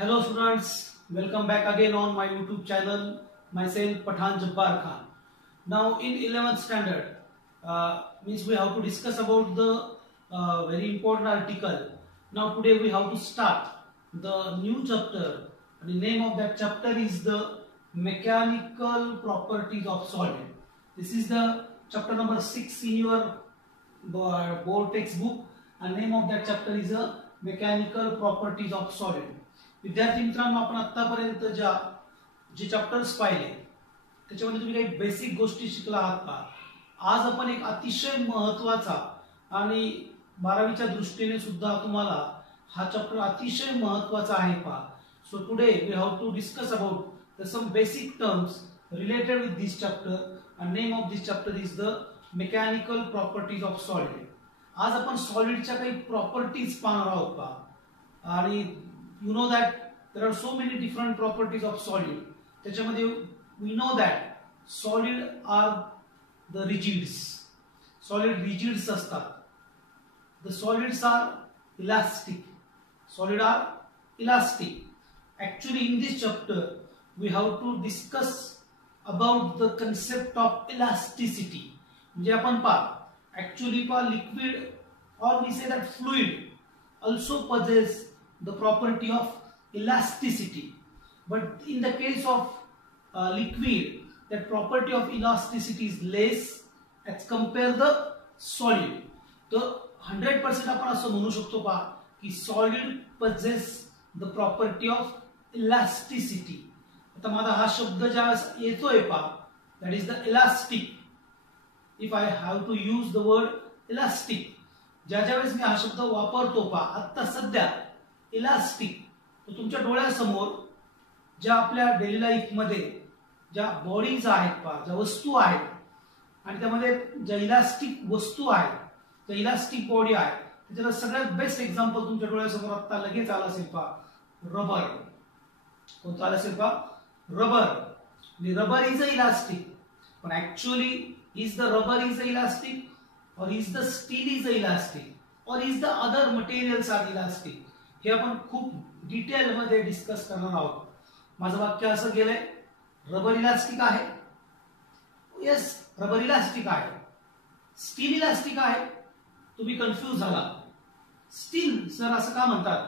Hello students, welcome back again on my YouTube channel. Myself Pathan Jabbar Khan. Now in 11th standard, means we have to discuss about the very important article. Now today we have to start the new chapter. The name of that chapter is the mechanical properties of solid. This is the chapter number 6 in your board textbook, and name of that chapter is the mechanical properties of solid. विद्यार्थी मित्रांनो, आपण आतापर्यंत जे चॅप्टर्स पाहिले त्याच्यामध्ये तुम्ही काही बेसिक गोष्टी शिकला आहात का? आज आपण एक अतिशय महत्त्वाचा आणि 12वीच्या दृष्टीने सुद्धा तुम्हाला हा चॅप्टर अतिशय महत्त्वाचा आहे पहा. So today we have to discuss about the some basic terms related with this chapter, and name of this chapter is the mechanical properties of solid. आज आपण सॉलिडच्या काही प्रॉपर्टीज पाहणार आहोत पहा. आणि you know that there are so many different properties of solid. त्याच्यामध्ये we know that solid are the rigids. Solid rigids असतात. The solids are elastic. Solid are elastic. Actually in this chapter we have to discuss about the concept of elasticity. म्हणजे आपण पहा actually liquid or we say that fluid also possess the property of elasticity, but in the case of liquid that property of elasticity is less as compare the solid. तर 100% आपण असं म्हणू शकतो पहा की solid possess the property of elasticity. आता माझा हा शब्द ज्या येतोय पहा, that is the elastic. If I have to use the word elastic, ज्या वेळेस मी हा शब्द वापरतो पहा आता सध्या इलास्टिक, तर तुमच्या डोळ्यासमोर ज्या आपल्या डेली लाईफ मध्ये ज्या बॉडीज आहेत पहा, ज्या वस्तू आहेत आणि त्यामध्ये ज्या इलास्टिक वस्तू आहेत, ज्या इलास्टिक बॉडी आहे, त्याच्याला सगळ्यात बेस्ट एक्झाम्पल तुमच्या डोळ्यासमोर आता लगेच आला असेल पहा, रबर. कोणतं आलं असेल पहा? Rubber. Rubber is a elastic, पण actually is the rubber is a elastic or is the steel is a elastic or is the other materials are elastic? हे आपण खूप डिटेल मध्ये डिस्कस करणार आहोत. माझं वाक्य असं गेलंय, रबर इलास्टिक आहे. येस, रबर इलास्टिक आहे. स्टील इलास्टिक आहे. तुम्ही कन्फ्यूज झाला. स्टील सर असं का म्हणतात?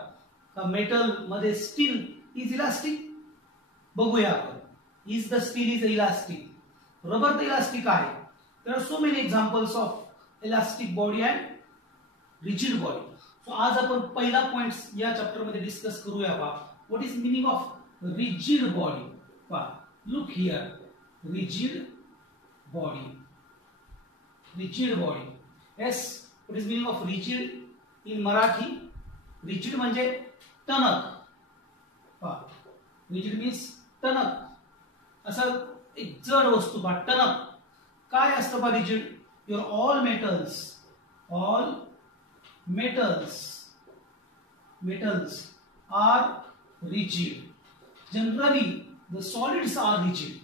का मेटल मध्ये स्टील इज इलास्टिक? बघूया आपण. Is the steel is elastic? Rubber तर इलास्टिक आहे. There are so many examples of elastic body and rigid body. So आज आपण पहिला पॉइंट या चॅप्टर मध्ये डिस्कस करूया पहा. What is meaning of rigid body? पहा, look here, rigid body. Rigid body. Yes, what is meaning of rigid in Marathi? Rigid म्हणजे टणक. पहा, रिजिड मीन्स टणक. असं एक जड वस्तू पहा, टणक. काय असतं पहा rigid? Your all metals are rigid. Generally the solids are rigid.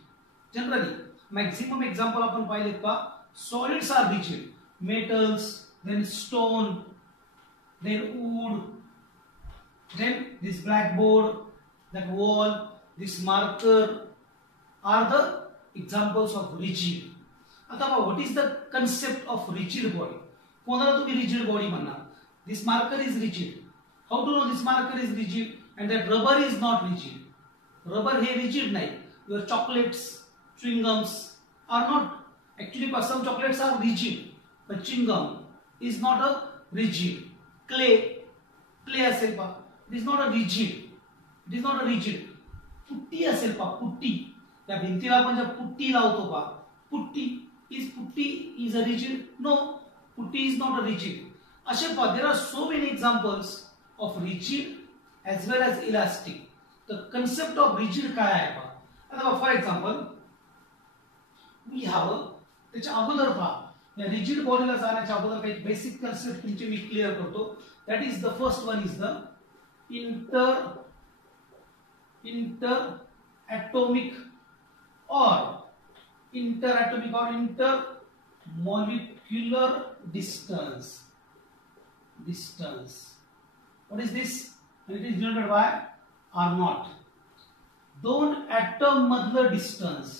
Generally maximum example आपण पाहिलेत पहा, solids are rigid. Metals, then stone, then wood, then this blackboard, that wall, this marker are the examples of rigid. आता पहा, what is the concept of rigid body? कोणाला तुम्ही rigid body म्हणणार? This marker is rigid. How to know this marker is rigid and that rubber is not rigid? Rubber हे rigid नाही. Your chocolates, chewing gums are not. Actually some chocolates are rigid, but chewing gum is not a rigid. Clay असेल पहा, it is not a rigid. It is not a rigid. Putty असेल पहा, पुट्टी. त्या भिंतीला आपण ज्या पुट्टी लावतो पहा, putty is a rigid? No, putty is not a rigid. असे पहा, there are so many examples of rigid as well as elastic. The concept of rigid काय आहे पहा. आता फॉर एक्झाम्पल we have त्याच्या अगोदर पहा, या रिजिड बॉडीला जाण्याच्या अगोदर काही बेसिक कन्सेप्ट तुमचे मी क्लिअर करतो. That is the first one is the interatomic or intermolecular distance. What is this? And it is denoted by R naught. दोन ॲटम मधलं डिस्टन्स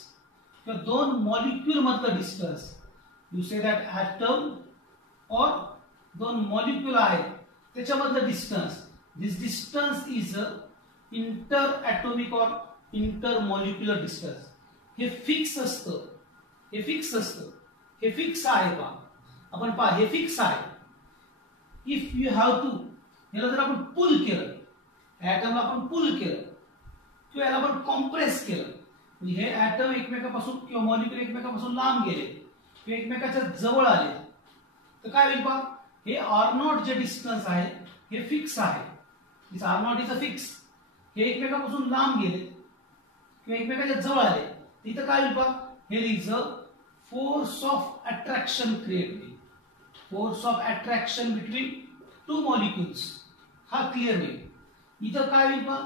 किंवा दोन मॉलिक्यूल मधलं distance, you say that atom or दोन molecule आहेत त्याच्यामधलं distance, this distance is inter atomic और inter molecular distance. हे फिक्स असतं, हे फिक्स असतं, हे फिक्स आहे पहा. आपण पहा हे फिक्स आहे. इफ यू हॅव टू, याला जर आपण पुल केलं, ॲटमला आपण पुल केलं किंवा याला आपण कॉम्प्रेस केलं, म्हणजे हे ॲटम एकमेकापासून किंवा मॉलिक्यूल एकमेकापासून लांब गेले किंवा एकमेकाच्या जवळ आले तर काय होईल पहा, हे आर नॉट जे डिस्टन्स आहे हे फिक्स आहे. This are not is a fix. हे एकमेकापासून लांब गेले किंवा एकमेकाच्या जवळ आले तिथं काय होईल पहा, हे is a force of attraction create होईल. Force of attraction between two molecules हा क्लिअर होईल. इथं काय होईल पहा,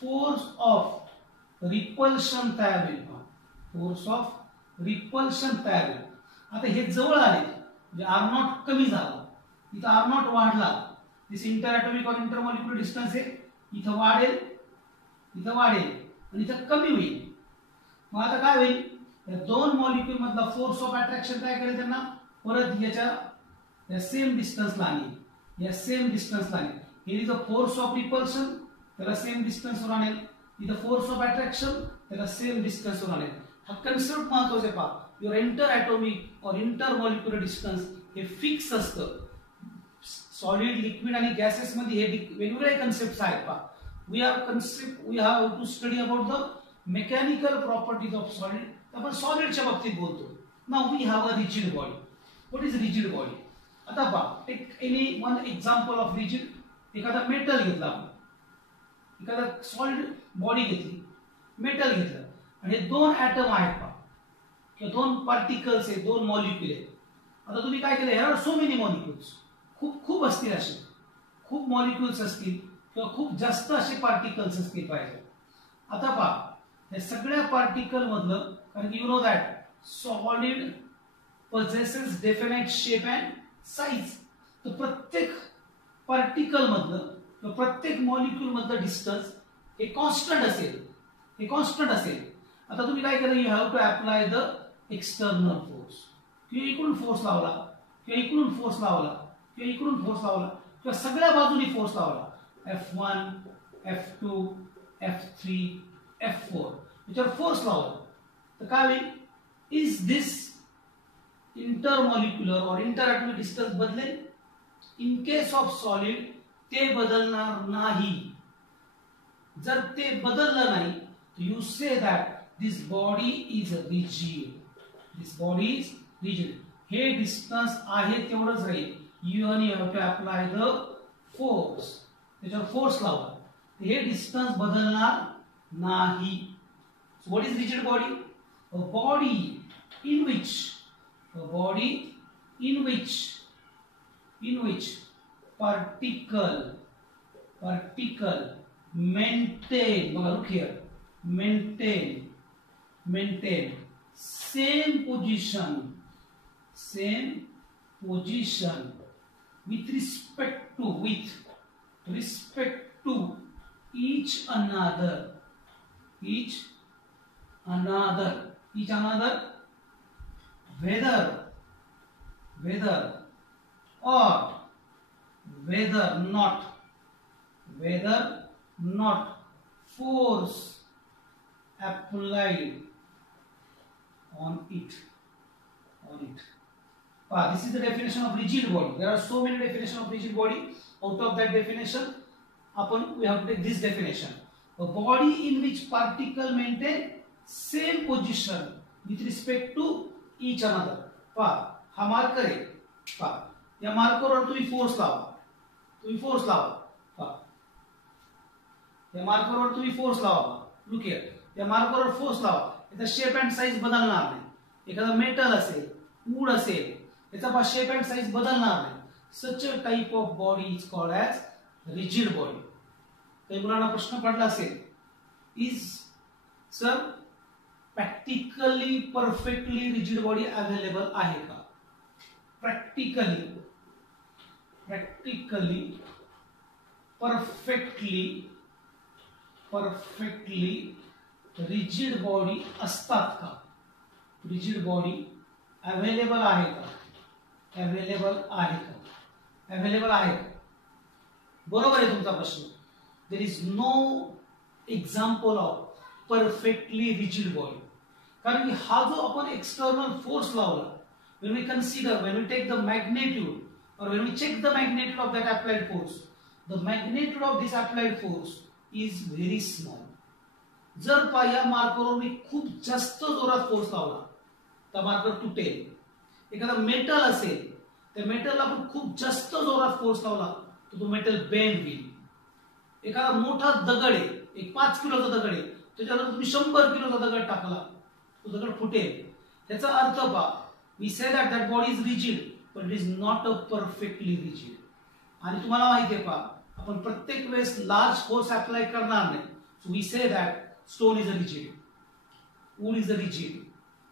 फोर्स ऑफ रिपल्शन तयार होईल पहा. फोर्स ऑफ रिपल्शन तयार होईल. आता हे जवळ आले म्हणजे आर नॉट कमी झाला, इथं आर नॉट वाढला. दिस इंटर ॲटॉमिक और इंटर मॉलिक्युलर डिस्टन्स आहे, इथं वाढेल, इथं वाढेल आणि इथं कमी होईल. मग आता काय होईल, या दोन मॉलिक्यूल मधला फोर्स ऑफ अट्रॅक्शन काय करेल त्यांना परत या सेम डिस्टन्सला आणेल, या सेम डिस्टन्सला आणेल. हे is a force of repulsion, त्याला सेम डिस्टन्सवर आणेल. इथं फोर्स ऑफ अट्रॅक्शन, त्याला सेम डिस्टन्सवर आणेल. हा कन्सेप्ट महत्वाचा आहे पहा. युअर इंटर ॲटॉमिक और इंटर मॉलिक्युलर डिस्टन्स हे फिक्स असतं. सॉलिड, लिक्विड आणि गॅसेस मध्ये हे वेगवेगळे कन्सेप्ट आहेत पहा. We have to study about the mechanical properties of solid. आपण सॉलिडच्या बाबतीत बोलतो. Now we have a rigid body. What is rigid body? आता पहा, take any one example of rigid. एखादा मेटल घेतला आपण, एखादा सॉलिड बॉडी घेतली, मेटल घेतलं आणि हे दोन ॲटम आहेत पहा किंवा दोन पार्टिकल्स आहेत, दोन मॉलिक्यूल आहेत. आता तुम्ही काय केलं, ह्यावर सो मेनी मॉलिक्युल्स, खूप खूप असतील असे, खूप मॉलिक्युल्स असतील किंवा खूप जास्त असे पार्टिकल्स असतील पाहिजे. आता पहा या सगळ्या पार्टिकल मधलं, कारण you know that solid possesses definite shape and size. तर प्रत्येक पार्टिकल मधलं किंवा प्रत्येक मॉलिक्यूल मधलं डिस्टन्स हे कॉन्स्टंट असेल, हे कॉन्स्टंट असेल. आता तुम्ही काय करा, you have to apply the external force. किंवा इकडून फोर्स लावला किंवा इकडून फोर्स लावला किंवा इकडून फोर्स लावला किंवा सगळ्या बाजूनी फोर्स लावला, F1, F2, F3, F4 याच्यावर फोर्स लावला तर काय होईल, इज दिस इंटरमॉलिक्युलर और इंटरॲटॉमिक डिस्टन्स बदलेल? इन केस ऑफ सॉलिड ते बदलणार नाही. जर ते बदललं नाही तर you say that this body is rigid. This body is rigid. हे डिस्टन्स आहे तेवढंच राहील. You have to apply the force. त्याच्यावर फोर्स लावला हे डिस्टन्स बदलणार नाही. So what is rigid body? A body in which a body in which particle maintain, look here, maintain same position with respect to each another whether or whether not force applied on it. This is the definition of rigid body. There are so many definitions of rigid body. Out of that definition, we have to take this definition. A body in which particle maintain same position with respect to each another. हा मार्कर आहे. या मार्करवर तुम्ही फोर्स लावा. या मार्करवर तुम्ही फोर्स लावा. Look here, या मार्करवर फोर्स लावा. याचा शेप अँड साईज बदलणार नाही. एखादा मेटल असेल, वूड असेल, याचा शेप अँड साईज बदलणार नाही. Such a type of body is called as rigid body. काही मुलांना प्रश्न पडला असेल, is sir practically perfectly rigid body available आहे का? Practically perfectly perfectly rigid body असतात का? रिजिड बॉडी अवेलेबल आहे का? अवेलेबल आहे का? अवेलेबल आहे का? बरोबर आहे तुमचा प्रश्न. There is no example of perfectly rigid body. कारण की हा जो आपण एक्सटर्नल फोर्स लावला, when we consider, when we take the magnitude or when we check the magnitude of that applied force, the magnitude of this applied force is very small. जर या मार्करवर मी खूप जास्त जोरात फोर्स लावला तर मार्कर तुटेल. एखादा मेटल असेल, त्या मेटलला आपण खूप जास्त जोरात फोर्स लावला तर तो मेटल बेंड होईल. एखादा मोठा दगड आहे, एक 5 किलोचा दगड आहे, त्याच्यावर तुम्ही 100 किलोचा दगड टाकला तो दगड फुटेल. त्याचा अर्थ पहा, we say that that body is rigid but it is not a perfectly rigid. आणि तुम्हाला माहिती आहे पहा, आपण प्रत्येक वेळेस लार्ज फोर्स अप्लाय करणार नाही. So we say that stone is a rigid, wood is a rigid,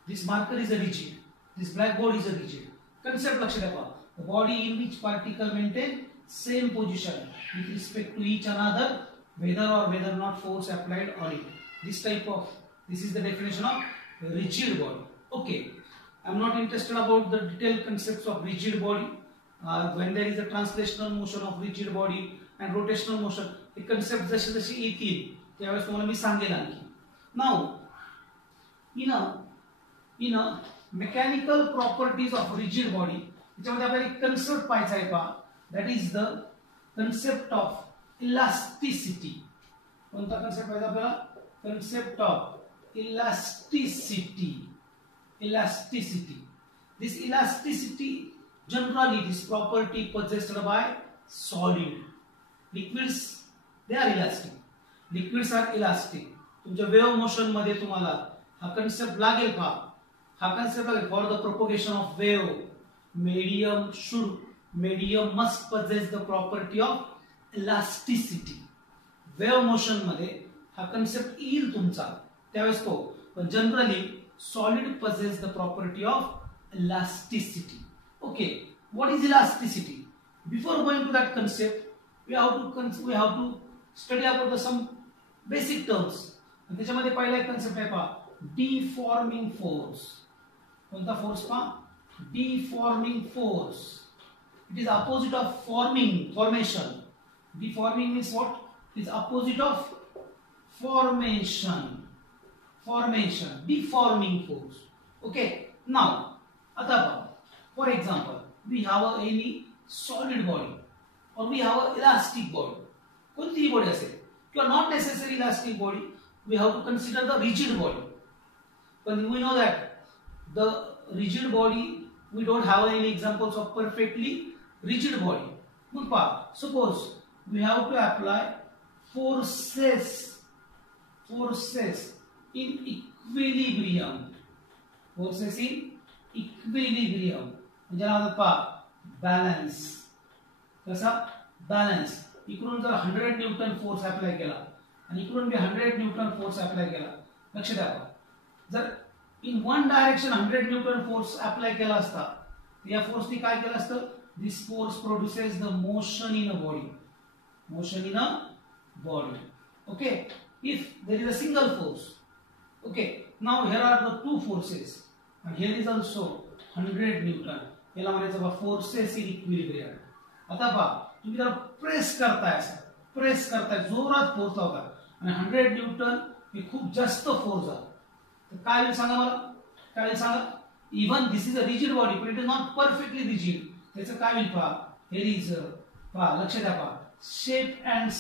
this marker is a rigid, this blackboard is a rigid. Concept लक्षात ठेवा. The body in which particle maintain same position with respect to each another, whether or not force applied on it. This is the definition of rigid body. Okay. I'm not interested about the detailed concepts of rigid body. When there is a translational motion of rigid body and rotational motion, the concept जसे येतील त्यावेळेस तुम्हाला मी सांगेन आणखी. Now, in a mechanical properties of rigid body, त्याच्यामध्ये आपल्याला एक concept पाहायचा आहे पहा. That is the concept of elasticity. कोणता concept पाहायचा आपल्याला? Concept of elasticity. Elasticity. This elasticity, generally this property possessed by solid. Liquids, they are elastic. Liquids are elastic. तुमच्या वेव्ह मोशन मध्ये तुम्हाला हा कन्सेप्ट लागेल पहा. हा कन्सेप्ट लागेल. For the propagation of wave, medium must possess the property of elasticity. Wave motion मध्ये हा कन्सेप्ट येईल तुमचा त्यावेळेस तो. पण generally solid possess the property of elasticity. Okay, what is elasticity? Before going to that concept, we have to study about some basic terms. त्याच्यामध्ये पहिला एक concept आहे पहा, deforming force. कोणता फोर्स पहा? Deforming force. It is opposite of formation. Deforming means what? It is opposite of formation. Deforming force. Okay. Now, for example, we have any solid body or we have an elastic body. कोणतीही बॉडी असेल किंवा not necessarily elastic body, we have to consider the rigid body. But we know that the rigid body, we don't have any examples of perfectly rigid body. मग पहा, suppose we have to apply forces in equilibrium. Forces in equilibrium. म्हणजे आता पहा balance. कसा? balance. इकडून जर 100 Newton force apply केला आणि इकडून मी 100 न्यूटन फोर्स अप्लाय केला, लक्ष द्या पहा. जर in one direction 100 Newton force apply केला असता, या फोर्सनी काय केलं असतं? This force produces the motion in a body. Okay. If there is a single force, okay, now here are the two forces and here is also 100 Newton. याला म्हणायचं बा forces in equilibrium. आता पहा, तुम्ही जर प्रेस करताय जोरात फोर्स लावता आणि 100 न्यूटन हे खूप जास्त फोर्स आहे, तर काय होईल सांगा मला? काय होईल सांगा? Even this is a rigid body पण it is not perfectly rigid. त्याचं काय होईल पहा? here is पहा, लक्ष द्या पहा, shape and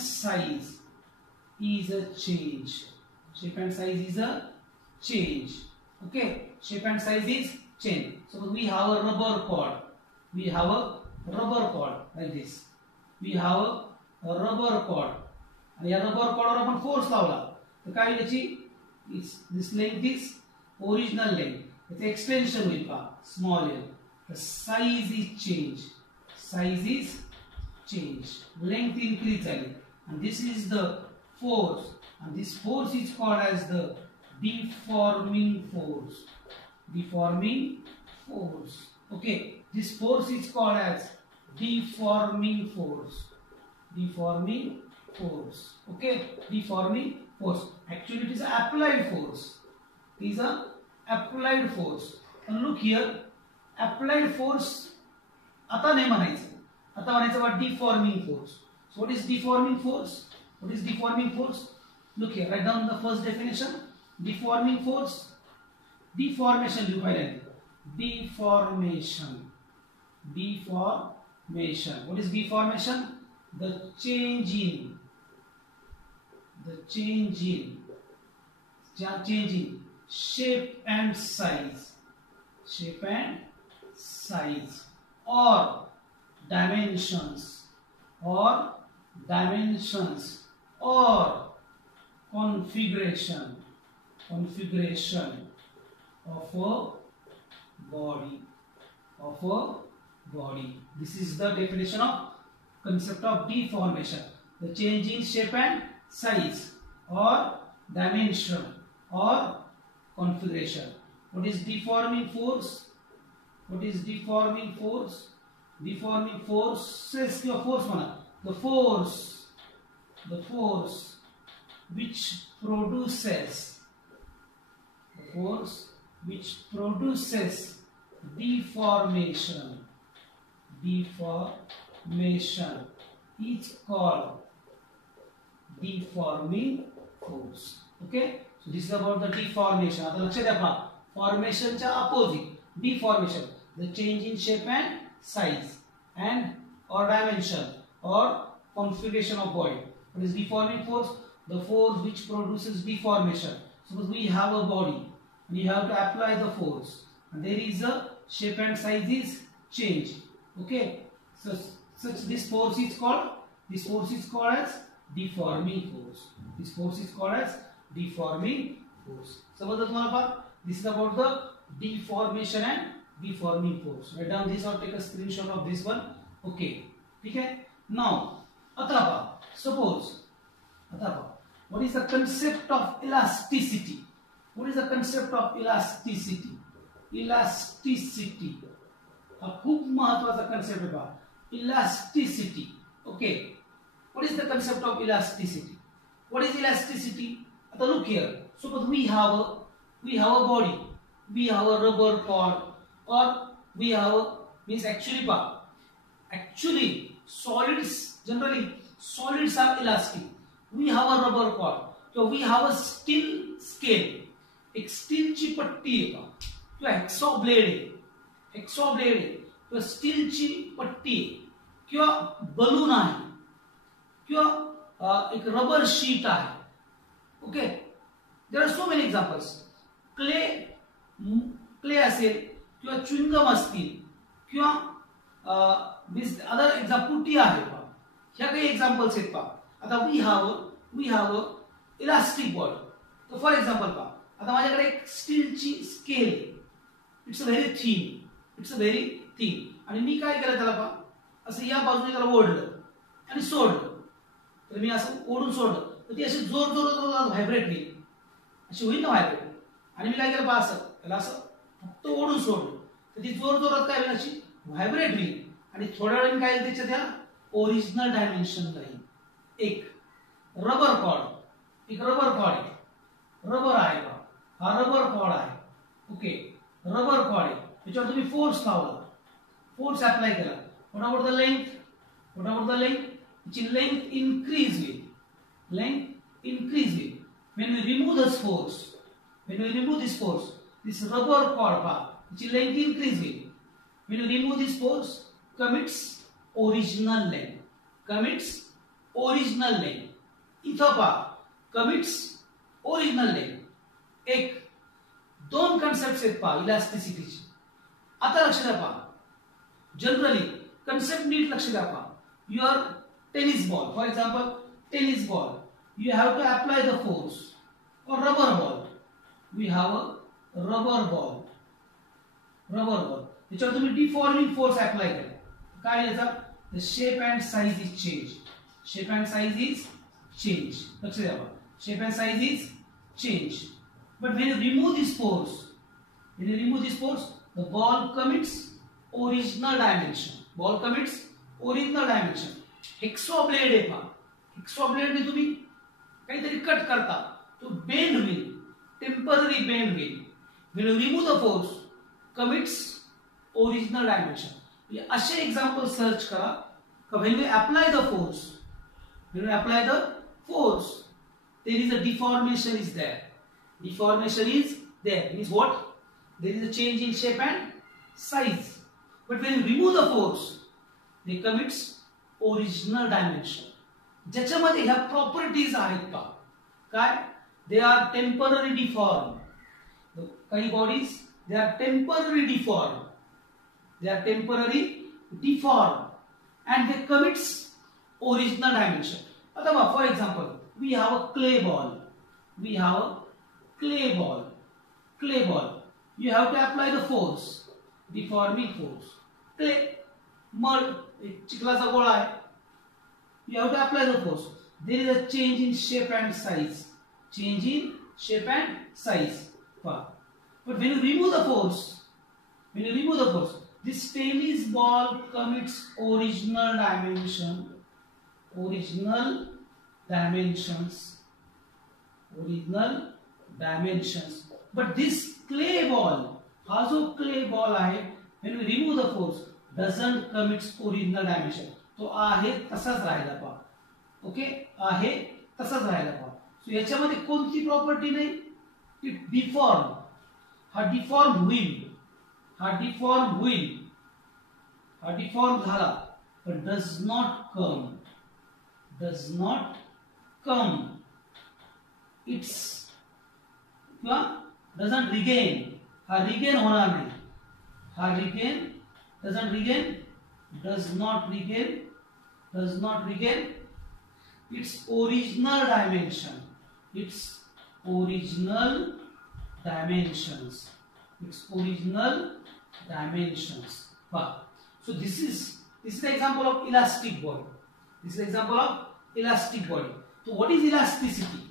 size is a change. Shape and size is a change. Okay, shape and size is change. So we have a rubber cord. Like this. We have a rubber cord. आणि या रबर कॉर्डवर आपण फोर्स लावला तर काय होईल? याची this length is original length. याचं एक्सटेन्शन होईल पहा, small l. The size is change. Length increase झाली and this is the force, and this force is called as the deforming force. Okay, this force is called as deforming force. deforming force. Okay, deforming force. Actually, it is applied force. It is a applied force. And look here, applied force. आता नाही म्हणायचं. आता म्हणायचं what deforming force. So what is deforming force? What is deforming force? Look here. Write down the first definition. Deforming force. Deformation. लिहू पहिले. Deformation. Deformation. What is deformation? The change in shape and size. Shape and size. Or dimensions or configuration of a body. This is the definition of concept of deformation. The change in shape and size or dimension or configuration. What is deforming force? What is deforming force? Deforming forces your force mana. The force which produces deformation is called deforming force. Okay, so this is about the deformation. आता लक्ष द्या पहा, formation च्या opposite deformation, the change in shape and size and or dimension or configuration of body. What is deforming force? The force which produces deformation. Suppose we have a body and you have to apply the force and there is a shape and size is change. Okay, so this force is called as deforming force. This force is called as deforming force. समजलं तुम्हाला पहा? This is about the deformation and deforming force. Write down this or take a screenshot of this one. Okay, ठीक है? Now, suppose what is the concept of elasticity? What is the concept of elasticity? Elasticity. हा खूप महत्त्वाचा concept आहे पहा. Elasticity. Okay. What is the concept of elasticity? What is elasticity? आता look here. Suppose we have a body. We have a rubber cord, or we have actually solids, generally solids are elastic. We have a rubber cord, so we have a steel scale. एक स्टील ची पट्टी आहे का, किंवा हेक्सॉ ब्लेड किंवा स्टील ची पट्टी किंवा बलून आहे किंवा एक रबर शीट आहे. Okay, there are so many examples. Clay असेल किंवा च्युइंगम असतील किंवा अदर पुटी आहे पहा. ह्या काही एक्झाम्पल्स आहेत पहा. आता we have a elastic body. तर फॉर एक्झाम्पल पहा, आता माझ्याकडे एक स्टीलची स्केल आहे. इट्स अ व्हेरी थिन आणि मी काय केलं त्याला पहा, असं या बाजूने त्याला ओढलं आणि सोडलं. तर मी असं ओढून सोडलं तर ती अशी जोर व्हायब्रेट होईल, अशी होईल ना व्हायब्रेट. आणि मी काय केलं पहा, असं त्याला असं फक्त ओढून सोडलं तर ती जोरात काय होईल, अशी व्हायब्रेट होईल. आणि थोड्या वेळाने काय होईल, त्याच्या त्या ओरिजिनल डायमेन्शन राहील. एक रबर कॉर्ड आहे, रबर आहे बा, हा रबर कॉर्ड आहे. ओके, रबर कॉर्ड आहे, त्याच्यावर तुम्ही फोर्स लावला, फोर्स अप्लाय केला. What about the length? ची लेंथ इनक्रीज होईल. When we remove this force, this rubber cord पहा, ची लेंथ इनक्रीज होईल. When you remove this force, commits original length. इथं पहा, commits original length. एक दोन कन्सेप्ट आहेत पहा इलास्टिसिटीची. आता लक्ष द्या पहा, जनरली कन्सेप्ट नीट लक्ष द्या पहा. Your tennis ball, for example tennis ball, you have to apply the force. Or rubber ball, we have a rubber ball. त्याच्यावर तुम्ही deforming force apply केला, काय याचा, the shape and size is changed. लक्ष द्या पहा, shape and size is changed. But when you remove this force, the ball commits original dimension. Hacksaw blade आहे पहा, हेक्सॉ ब्लेडने तुम्ही काहीतरी कट करता, तो बेंड होईल, टेम्पररी बेंड होईल. when you remove the force commits original dimension. म्हणजे असे एक्झाम्पल सर्च करा का when we apply the force, when we apply the force, there is a deformation is there. Deformation is there means what? There is a change in shape and size. But when you remove the force, they commits original dimension. ज्याच्यामध्ये ह्या प्रॉपर्टीज आहेत का काय? They are temporary deformed. काही bodies they are temporary deformed. They are temporary deformed and they commits original dimension. आता बघा, for example, we have a clay ball. We have a clay ball. Clay ball. You have to apply the force, deforming force. Clay, mud, चिखलाचा गोळा आहे. You have to apply the force. There is a change in shape and size. Change in shape and size. But when you remove the force, this tennis ball commits original dimension, original dimensions. But this clay ball, हा जो clay ball आहे, when we remove the force, doesn't commit original dimension. तो आहे तसाच राहिला पहा. ओके, आहे तसाच राहिला पहा. सो याच्यामध्ये कोणती प्रॉपर्टी नाही, इट डिफॉर्म. हा डिफॉर्म झाला, पण डज नॉट कम इट्स किंवा डजंट रिगेन. हा रिगेन होणार नाही. does not regain its original dimension. So this is the example of elastic body. So what is elasticity?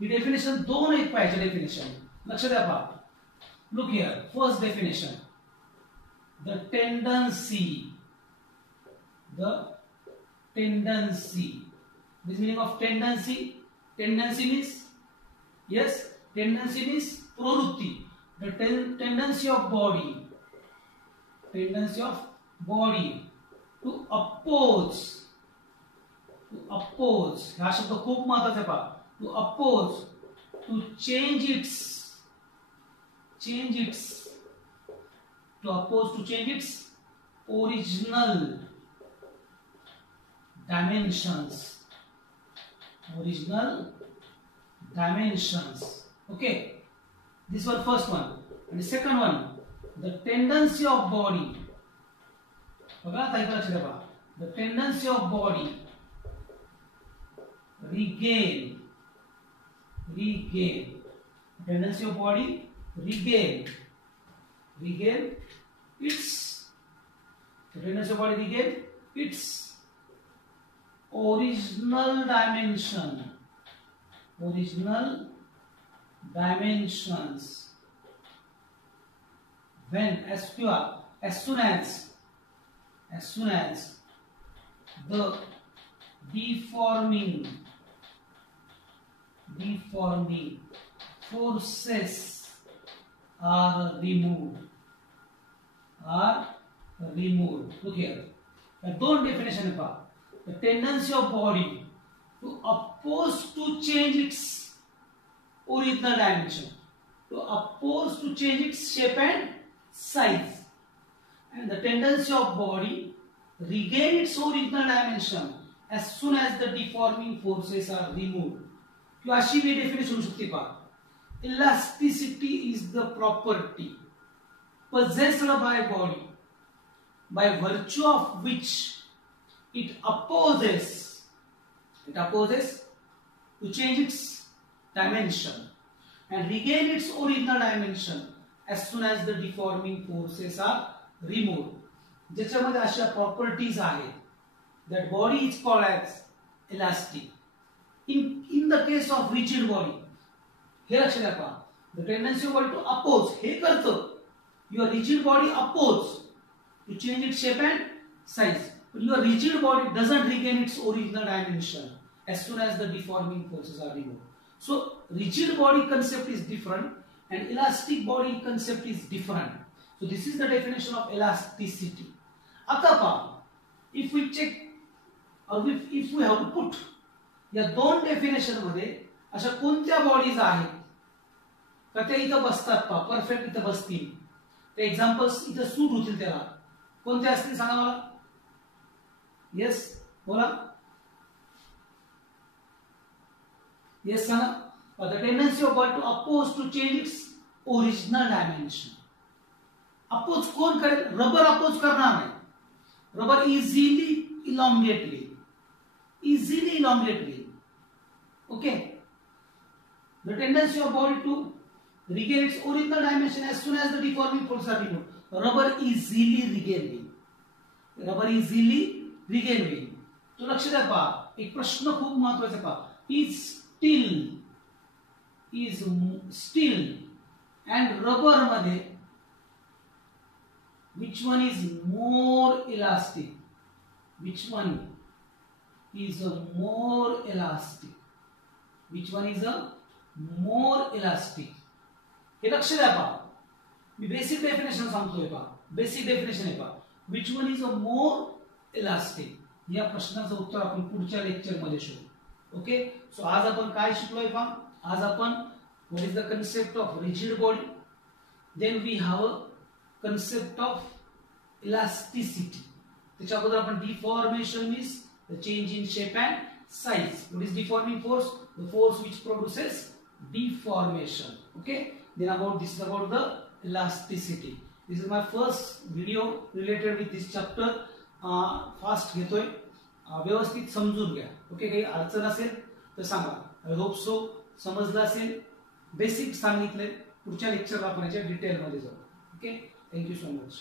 ही डेफिनेशन दोन एक पाहिजे डेफिनेशन. लक्ष द्या पहा. Look here, first definition. The tendency. This meaning of tendency. Tendency means, yes, tendency means pravrutti. The tendency of body to oppose. हा शब्द खूप महत्वाचा आहे पहा. To oppose, to change its original dimensions. Okay, this was first one. And the second one, the tendency of body. बघा आता इकडे लक्ष द्या पहा. The tendency of body regain. Tendency of body regain its original dimensions when as soon as the deforming forces are removed. Look here. The दोन definition है पहा. The tendency of body to oppose to change its original dimension, to oppose to change its shape and size, and the tendency of body regain its original dimension as soon as the deforming forces are removed. किंवा अशी मी डेफिनेशन होऊ शकते पहा. Elasticity is the property possessed by body by virtue of which it opposes to change its dimension and regain its original dimension as soon as the deforming forces are removed. ज्याच्यामध्ये अशा प्रॉपर्टीज आहेत. That body is called as elastic. In the case of rigid body, हे लक्ष द्या पहा. The tendency of body to oppose, हे करतं. Your rigid body oppose to change its shape and size. but your rigid body doesn't regain its original dimension as soon as the deforming forces are removed. So rigid body concept is different and elastic body concept is different. So this is the definition of elasticity. आता पहा, if we check or if we have to put या दोन डेफिनेशन मध्ये अशा कोणत्या बॉडीज आहेत का ते इथं बसतात पहा, परफेक्ट इथं बसतील, ते एक्झाम्पल्स इथं सूट होतील, त्याला कोणते असतील सांगा मला. येस बोला. येस सांगा. The tendency of body to oppose to change its original dimension. Oppose कोण करेल? रबर अपोज करणार नाही. Rubber easily elongates. Okay. The tendency of body to regain its original dimension as soon as the deforming forces are removed. Rubber easily regain होईल. तो लक्ष द्या पहा, एक प्रश्न खूप महत्त्वाचा पहा. is still and rubber मध्ये which one is more elastic? Which one is more elastic? Which one is more elastic? हे लक्ष द्या पहा, मी बेसिक डेफिनेशन सांगतोय पहा. बेसिक डेफिनेशन आहे पहा. which one is more elastic? या प्रश्नाचं उत्तर आपण पुढच्या लेक्चर मध्ये शोधू. ओके. सो आज आपण काय शिकलोय पहा. आज आपण what is the concept of rigid body, then we have a concept of elasticity. त्याच्या अगोदर आपण deformation means the change in shape and size. What is deforming force? The force which produces deformation. Okay. Then this is about the elasticity. This is my first video related with this chapter. Fast घेतोय, व्यवस्थित समजून घ्या. ओके. काही अडचण असेल तर सांगा. I hope so समजलं असेल. बेसिक सांगितले. पुढच्या लेक्चरला आपण याच्या डिटेल मध्ये जाऊ. ओके. Thank you so much.